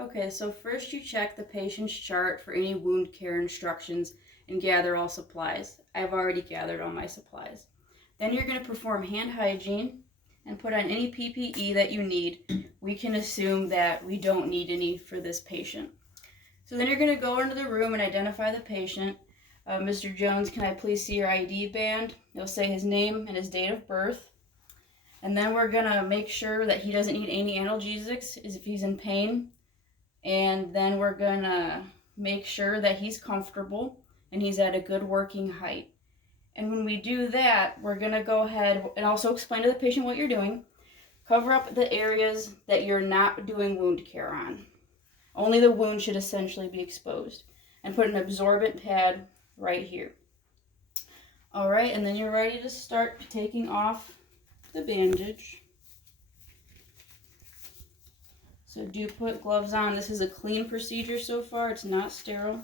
Okay, so first you check the patient's chart for any wound care instructions and gather all supplies. I've already gathered all my supplies. Then you're going to perform hand hygiene and put on any PPE that you need. We can assume that we don't need any for this patient. So then you're going to go into the room and identify the patient. Mr. Jones, can I please see your ID band? It'll say his name and his date of birth. And then we're going to make sure that he doesn't need any analgesics if he's in pain. And then we're going to make sure that he's comfortable and he's at a good working height. And when we do that, we're going to go ahead and also explain to the patient what you're doing. Cover up the areas that you're not doing wound care on. Only the wound should essentially be exposed. And put an absorbent pad right here. All right, and then you're ready to start taking off the bandage. So do put gloves on. This is a clean procedure so far. It's not sterile.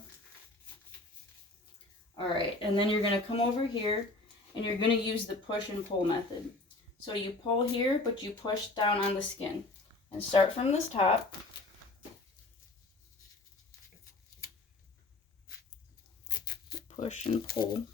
All right, and then you're going to come over here and you're going to use the push and pull method. So you pull here, but you push down on the skin. And start from this top. Push and pull.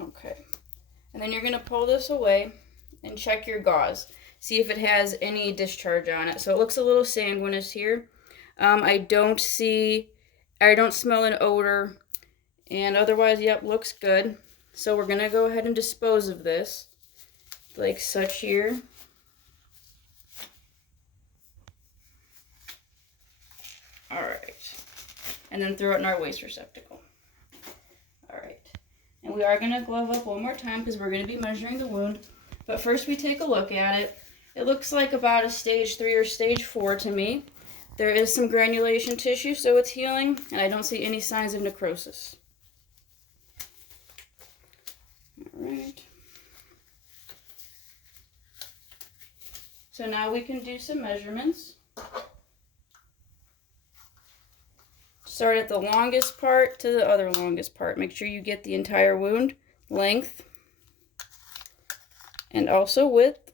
Okay, and then you're going to pull this away and check your gauze. See if it has any discharge on it. So it looks a little sanguineous here. I don't smell an odor, and otherwise, yep, looks good. So we're going to go ahead and dispose of this like such here. All right, and then throw it in our waste receptacle. All right. And we are going to glove up one more time because we're going to be measuring the wound. But first we take a look at it. It looks like about a stage 3 or stage 4 to me. There is some granulation tissue, so it's healing, and I don't see any signs of necrosis. All right. So now we can do some measurements. Start at the longest part to the other longest part. Make sure you get the entire wound length and also width.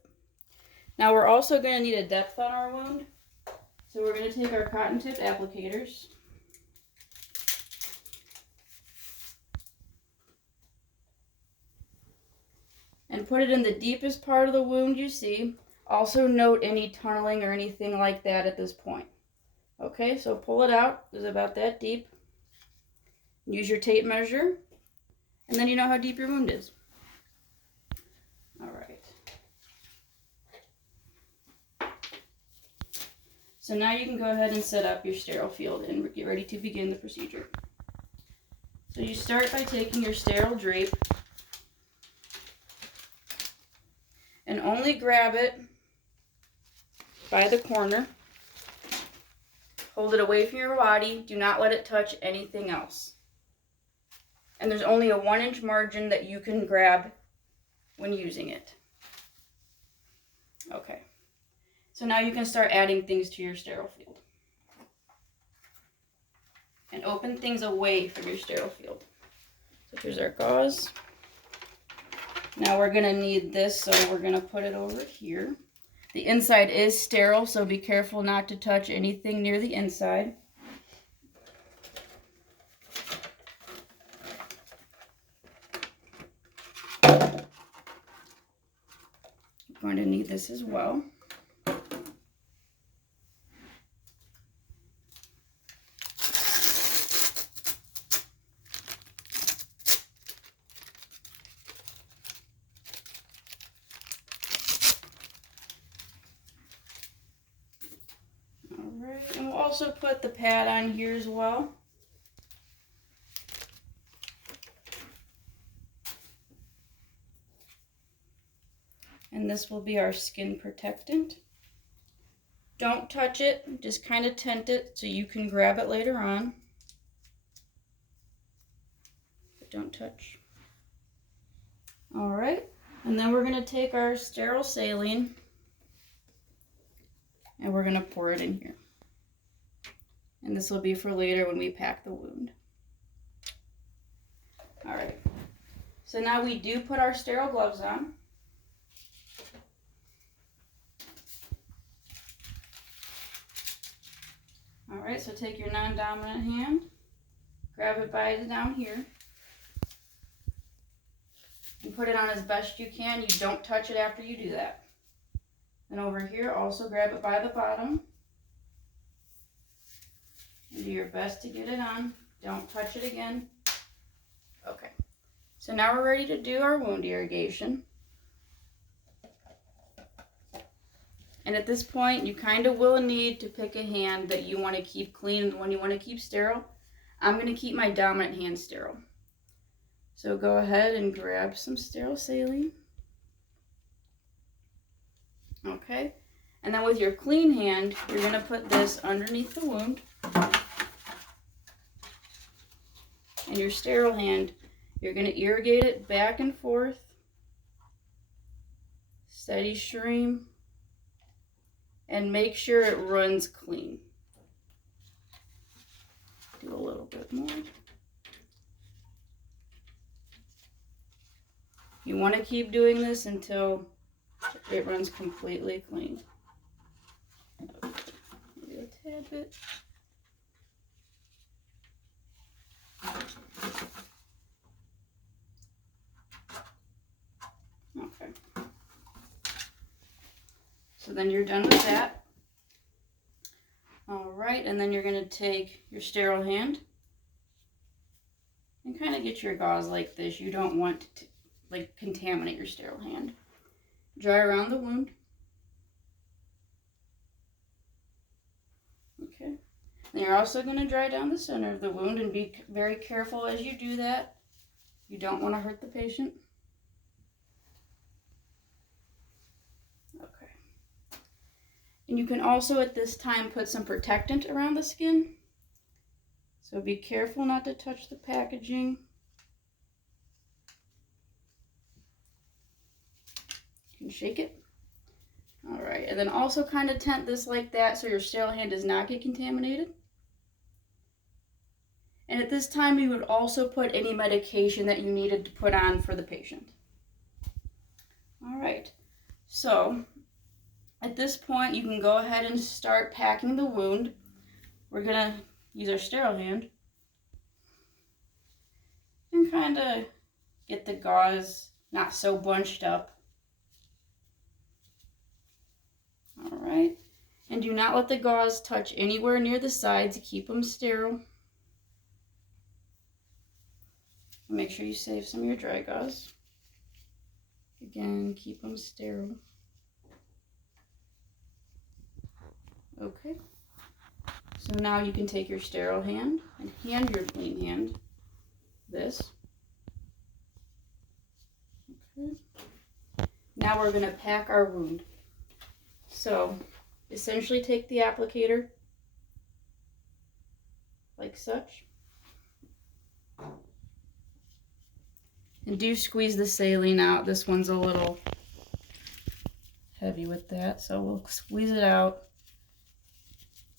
Now we're also going to need a depth on our wound. So we're going to take our cotton tip applicators and put it in the deepest part of the wound you see. Also note any tunneling or anything like that at this point. Okay, so pull it out. It's about that deep. Use your tape measure, and then you know how deep your wound is. All right. So now you can go ahead and set up your sterile field and get ready to begin the procedure. So you start by taking your sterile drape and only grab it by the corner. Hold it away from your body. Do not let it touch anything else. And there's only a 1-inch margin that you can grab when using it. Okay. So now you can start adding things to your sterile field. And open things away from your sterile field. So here's our gauze. Now we're going to need this, so we're going to put it over here. The inside is sterile, so be careful not to touch anything near the inside. I'm going to need this as well. And we'll also put the pad on here as well. And this will be our skin protectant. Don't touch it, just kind of tent it so you can grab it later on. But don't touch. All right, and then we're going to take our sterile saline and we're going to pour it in here. And this will be for later when we pack the wound. All right. So now we do put our sterile gloves on. All right, so take your non-dominant hand, grab it by down here, and put it on as best you can. You don't touch it after you do that. And over here, also grab it by the bottom. And do your best to get it on. Don't touch it again. Okay. So now we're ready to do our wound irrigation. And at this point, you kind of will need to pick a hand that you want to keep clean and the one you want to keep sterile. I'm going to keep my dominant hand sterile. So go ahead and grab some sterile saline. Okay. And then with your clean hand, you're going to put this underneath the wound. And your sterile hand, you're going to irrigate it back and forth. Steady stream. And make sure it runs clean. Do a little bit more. You want to keep doing this until it runs completely clean. Maybe a tad bit. Okay. So then you're done with that. All right, and then you're going to take your sterile hand and kind of get your gauze like this. You don't want to contaminate your sterile hand. Dry around the wound. Okay. Then you're also going to dry down the center of the wound, and be very careful as you do that. You don't want to hurt the patient. Okay. And you can also at this time put some protectant around the skin. So be careful not to touch the packaging. You can shake it. All right, and then also kind of tent this like that so your sterile hand does not get contaminated. And at this time, you would also put any medication that you needed to put on for the patient. All right, so at this point, you can go ahead and start packing the wound. We're gonna use our sterile hand and kind of get the gauze not so bunched up. All right, and do not let the gauze touch anywhere near the sides. Keep them sterile. Make sure you save some of your dry gauze. Again, keep them sterile. Okay, so now you can take your sterile hand and hand your clean hand this. Okay. Now we're going to pack our wound. So essentially take the applicator like such. And do squeeze the saline out. This one's a little heavy with that, so we'll squeeze it out.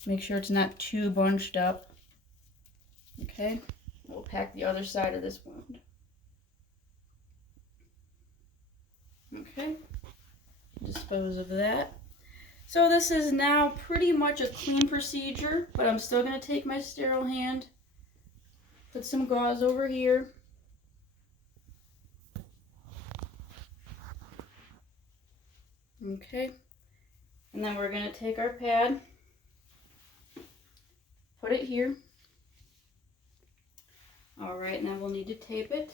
Make sure it's not too bunched up. Okay, we'll pack the other side of this wound. Okay, dispose of that. So this is now pretty much a clean procedure, but I'm still going to take my sterile hand, put some gauze over here. Okay, and then we're going to take our pad, put it here. All right, now we'll need to tape it.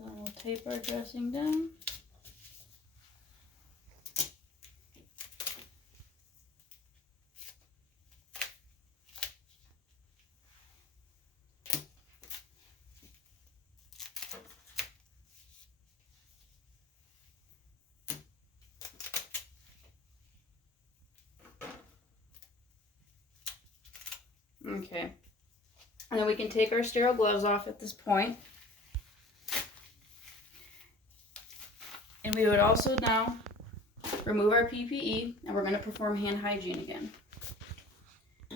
So we'll tape our dressing down. Okay. And then we can take our sterile gloves off at this point. And we would also now remove our PPE, and we're going to perform hand hygiene again.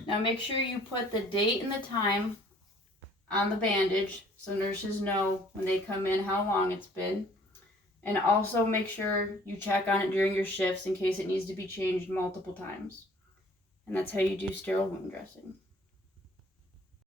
Now make sure you put the date and the time on the bandage so nurses know when they come in how long it's been. And also make sure you check on it during your shifts in case it needs to be changed multiple times. And that's how you do sterile wound dressing.